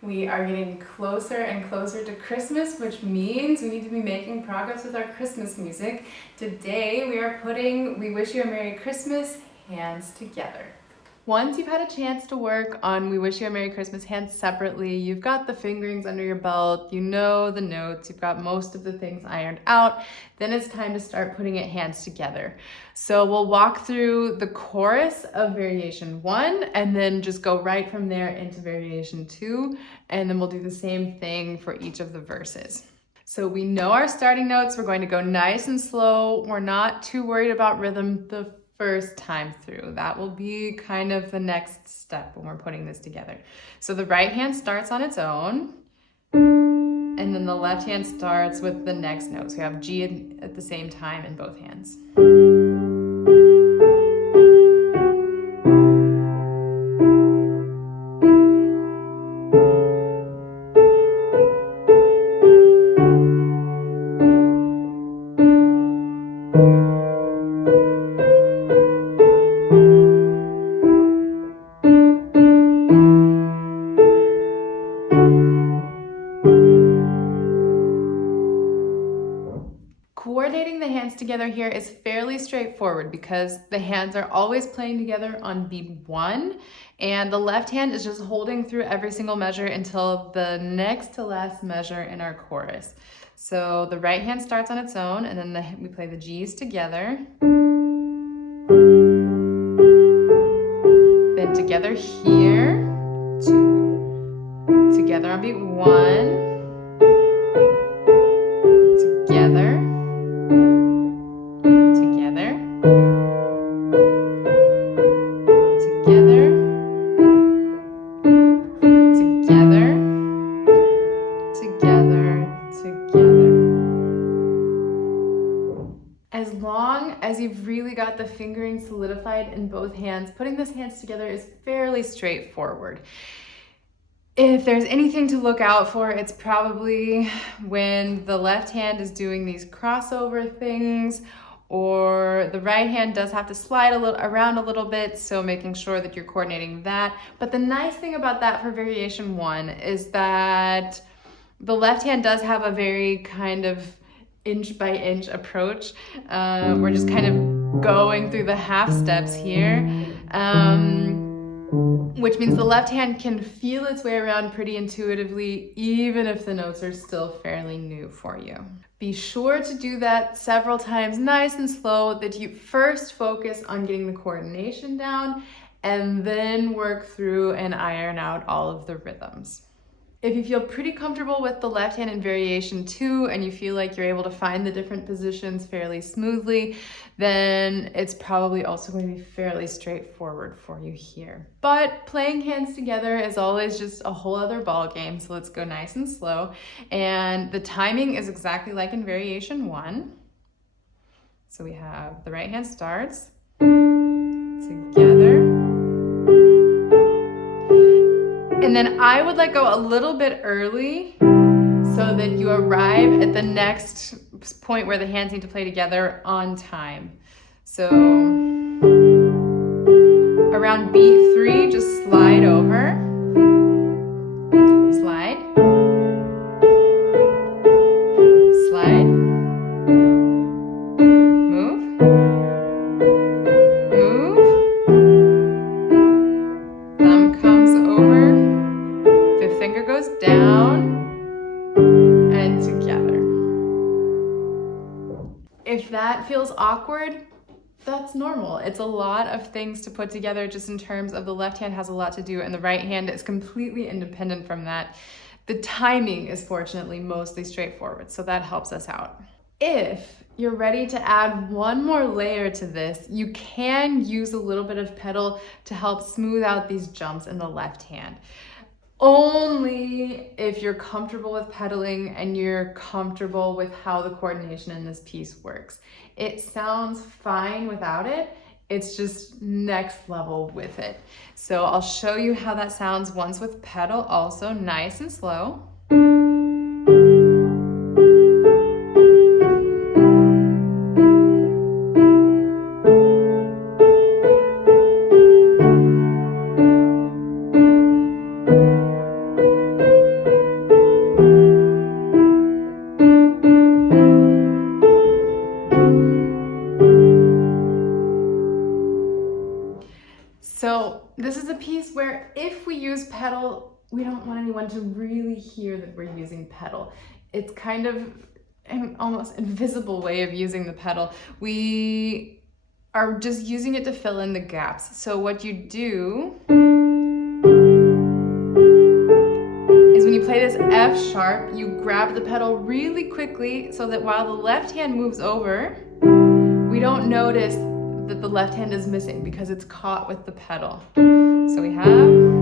We are getting closer and closer to Christmas, which means we need to be making progress with our Christmas music. Today we are putting We Wish You a Merry Christmas hands together. Once you've had a chance to work on We Wish You a Merry Christmas hands separately, you've got the fingerings under your belt, you know the notes, you've got most of the things ironed out, then it's time to start putting it hands together. So we'll walk through the chorus of variation 1 and then just go right from there into variation 2, and then we'll do the same thing for each of the verses. So we know our starting notes, we're going to go nice and slow. We're not too worried about rhythm the first time through. That will be kind of the next step when we're putting this together. So the right hand starts on its own, and then the left hand starts with the next note. So we have G at the same time in both hands. Coordinating the hands together here is fairly straightforward because the hands are always playing together on beat 1, and the left hand is just holding through every single measure until the next to last measure in our chorus. So the right hand starts on its own, and then we play the G's together. Then together here, 2, together on beat 1, together, as long as you've really got the fingering solidified in both hands, putting those hands together is fairly straightforward. If there's anything to look out for, it's probably when the left hand is doing these crossover things, or the right hand does have to slide around a little bit, so making sure that you're coordinating that. But the nice thing about that for variation 1 is that the left hand does have a very kind of inch by inch approach. We're just kind of going through the half steps here, which means the left hand can feel its way around pretty intuitively, even if the notes are still fairly new for you. Be sure to do that several times, nice and slow, that you first focus on getting the coordination down and then work through and iron out all of the rhythms. If you feel pretty comfortable with the left hand in variation 2 and you feel like you're able to find the different positions fairly smoothly, then it's probably also going to be fairly straightforward for you here. But playing hands together is always just a whole other ball game, so let's go nice and slow. And the timing is exactly like in variation 1. So we have the right hand starts, together, and then I would let go a little bit early so that you arrive at the next point where the hands need to play together on time. So around beat 3, just slide over, slide, slide, move, move, thumb comes over, fifth finger goes down, and together. If that feels awkward, that's normal. It's a lot of things to put together just in terms of the left hand has a lot to do and the right hand is completely independent from that. The timing is fortunately mostly straightforward, so that helps us out. If you're ready to add one more layer to this, you can use a little bit of pedal to help smooth out these jumps in the left hand. Only if you're comfortable with pedaling and you're comfortable with how the coordination in this piece works. It sounds fine without it. It's just next level with it. So I'll show you how that sounds once with pedal, also nice and slow. we don't want anyone to really hear that we're using pedal. It's kind of an almost invisible way of using the pedal. We are just using it to fill in the gaps. So what you do is when you play this F sharp, you grab the pedal really quickly so that while the left hand moves over, we don't notice that the left hand is missing because it's caught with the pedal. So we have,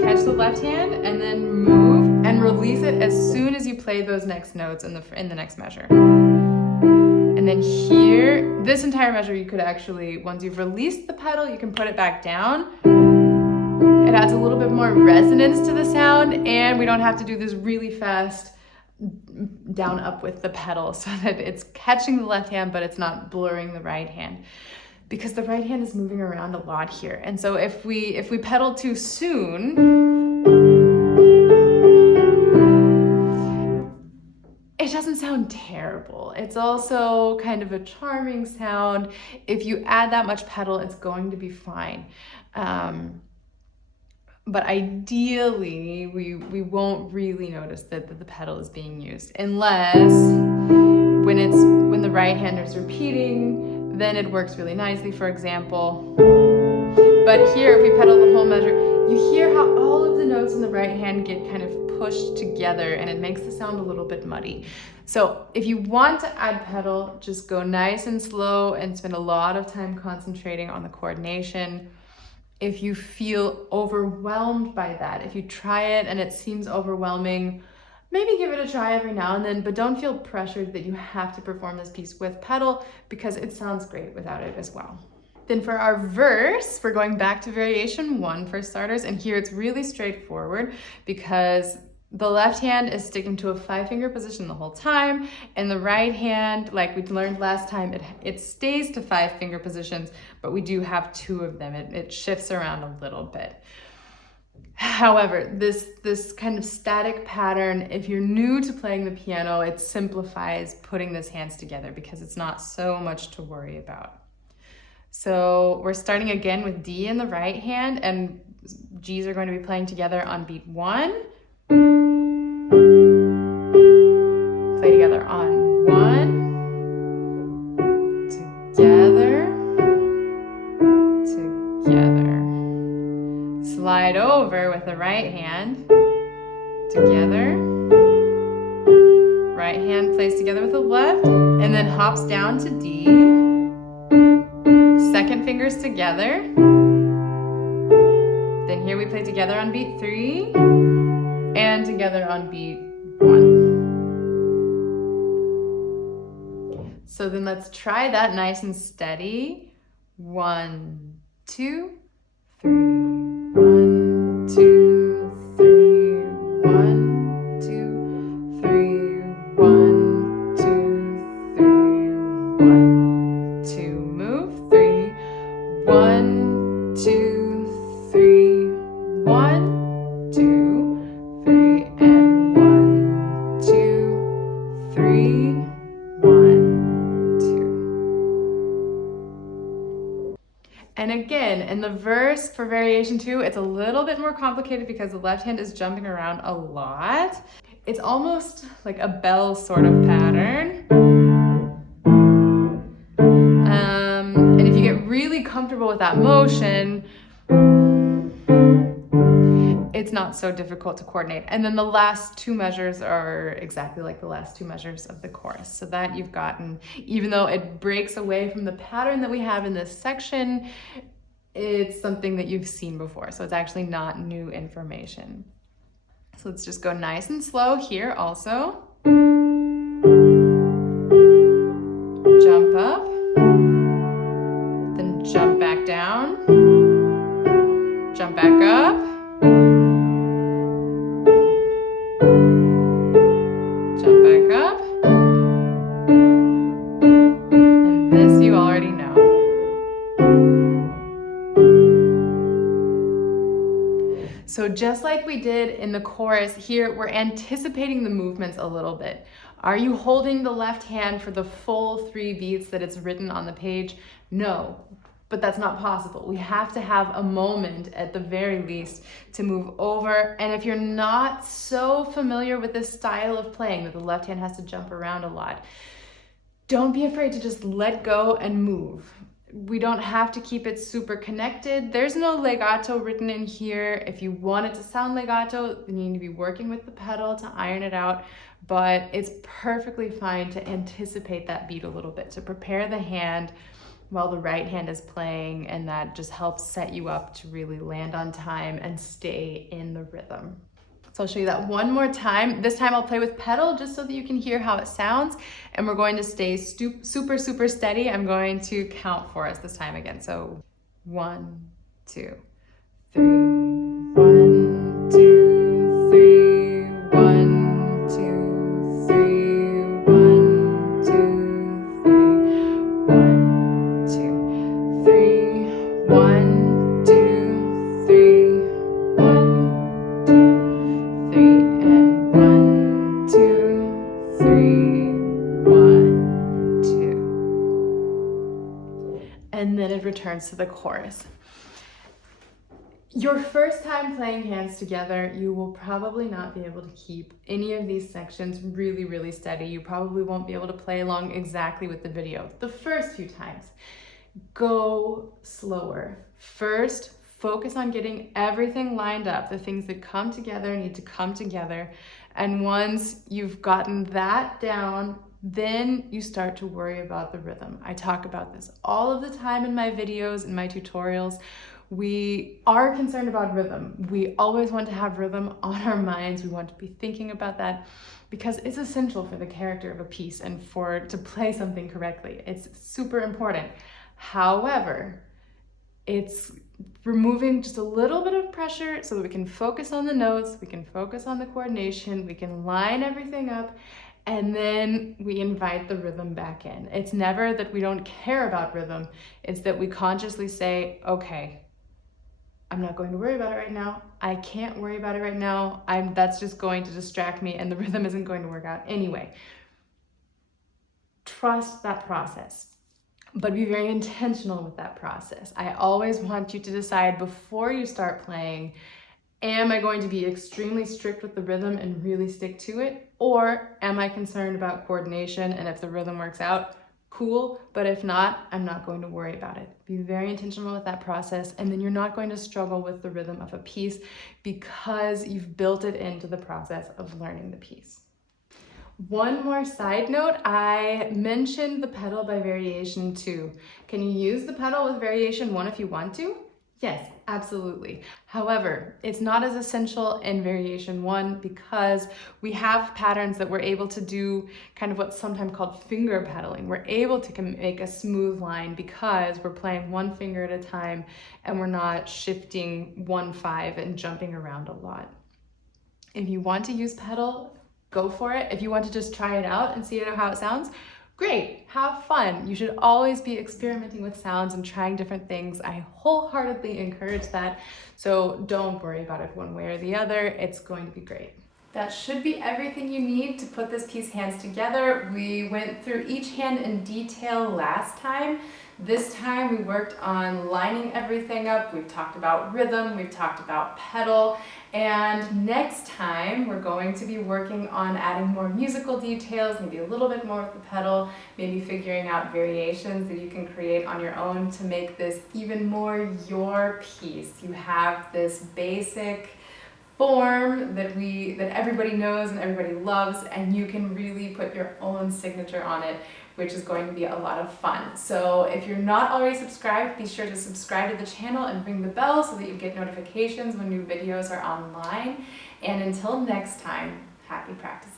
catch the left hand and then move and release it as soon as you play those next notes in the next measure. And then here, this entire measure you could actually, once you've released the pedal, you can put it back down. It adds a little bit more resonance to the sound, and we don't have to do this really fast down up with the pedal so that it's catching the left hand, but it's not blurring the right hand, because the right hand is moving around a lot here. And so if we pedal too soon, it doesn't sound terrible. It's also kind of a charming sound. If you add that much pedal, it's going to be fine. But ideally, we won't really notice that the pedal is being used, unless when the right hand is repeating, then it works really nicely, for example. But here, if we pedal the whole measure, you hear how all of the notes in the right hand get kind of pushed together, and it makes the sound a little bit muddy. So if you want to add pedal, just go nice and slow and spend a lot of time concentrating on the coordination. If you feel overwhelmed by that, if you try it and it seems overwhelming, maybe give it a try every now and then, but don't feel pressured that you have to perform this piece with pedal, because it sounds great without it as well. Then for our verse, we're going back to variation 1 for starters, and here it's really straightforward because the left hand is sticking to a 5-finger position the whole time, and the right hand, like we learned last time, it stays to 5-finger positions, but we do have 2 of them. It shifts around a little bit. However, this kind of static pattern, if you're new to playing the piano, it simplifies putting these hands together because it's not so much to worry about. So we're starting again with D in the right hand, and G's are going to be playing together on beat 1. Play together on 1, together, together. Slide over with the right hand, together. Right hand plays together with the left, and then hops down to D. Second fingers together. Then here we play together on beat 3, and together on beat 1. So then let's try that nice and steady. 1, 2, 3. 1, 2, 3. 1, 2, 3. 1, 2, 3. 1, 2. Move 3. 1, 2, 3. 1, 2, 3. And 1, 2, 3. 1, 2. And again, in the verse for variation 2, it's a little bit more complicated because the left hand is jumping around a lot. It's almost like a bell sort of pattern. And if you get really comfortable with that motion, it's not so difficult to coordinate. And then the last 2 measures are exactly like the last 2 measures of the chorus. So that you've gotten, even though it breaks away from the pattern that we have in this section, it's something that you've seen before. So it's actually not new information. So let's just go nice and slow here also. Jump up, then jump back down, jump back up, jump back up, and this you already know. So just like we did in the chorus, here we're anticipating the movements a little bit. Are you holding the left hand for the full 3 beats that it's written on the page? No. but that's not possible. We have to have a moment at the very least to move over. And if you're not so familiar with this style of playing, that the left hand has to jump around a lot, don't be afraid to just let go and move. We don't have to keep it super connected. There's no legato written in here. If you want it to sound legato, then you need to be working with the pedal to iron it out, but it's perfectly fine to anticipate that beat a little bit, to prepare the hand while the right hand is playing, and that just helps set you up to really land on time and stay in the rhythm. So I'll show you that one more time. This time I'll play with pedal just so that you can hear how it sounds, and we're going to stay super, super steady. I'm going to count for us this time again. So 1, 2, 3. 1, 2, 3. 1, 2, 3. 1, 2, 3. 1, 2, 3. 1, 2, 3. 1, 2, 3. And 1, 2, 3. 1, 2. And then it returns to the chorus. Your first time playing hands together, you will probably not be able to keep any of these sections really, really steady. You probably won't be able to play along exactly with the video. The first few times, go slower. First, focus on getting everything lined up. The things that come together need to come together. And once you've gotten that down, then you start to worry about the rhythm. I talk about this all of the time in my videos, in my tutorials. We are concerned about rhythm. We always want to have rhythm on our minds. We want to be thinking about that because it's essential for the character of a piece and to play something correctly. It's super important. However, it's removing just a little bit of pressure so that we can focus on the notes, we can focus on the coordination, we can line everything up, and then we invite the rhythm back in. It's never that we don't care about rhythm, it's that we consciously say, okay, I'm not going to worry about it right now. I can't worry about it right now. That's just going to distract me and the rhythm isn't going to work out anyway. Trust that process, but be very intentional with that process. I always want you to decide before you start playing, am I going to be extremely strict with the rhythm and really stick to it? Or am I concerned about coordination, and if the rhythm works out, cool, but if not, I'm not going to worry about it. Be very intentional with that process, and then you're not going to struggle with the rhythm of a piece because you've built it into the process of learning the piece. One more side note, I mentioned the pedal by variation 2. Can you use the pedal with variation 1 if you want to? Yes, absolutely. However, it's not as essential in variation 1 because we have patterns that we're able to do kind of what's sometimes called finger pedaling. We're able to make a smooth line because we're playing one finger at a time and we're not shifting 1/5 and jumping around a lot. If you want to use pedal, go for it. If you want to just try it out and see how it sounds, great, have fun. You should always be experimenting with sounds and trying different things. I wholeheartedly encourage that. So don't worry about it one way or the other. It's going to be great. That should be everything you need to put this piece hands together. We went through each hand in detail last time. This time we worked on lining everything up. We've talked about rhythm, we've talked about pedal, and next time we're going to be working on adding more musical details, maybe a little bit more with the pedal, maybe figuring out variations that you can create on your own to make this even more your piece. You have this basic form that everybody knows and everybody loves, and you can really put your own signature on it, which is going to be a lot of fun. So if you're not already subscribed, be sure to subscribe to the channel and ring the bell so that you get notifications when new videos are online. And until next time, happy practicing.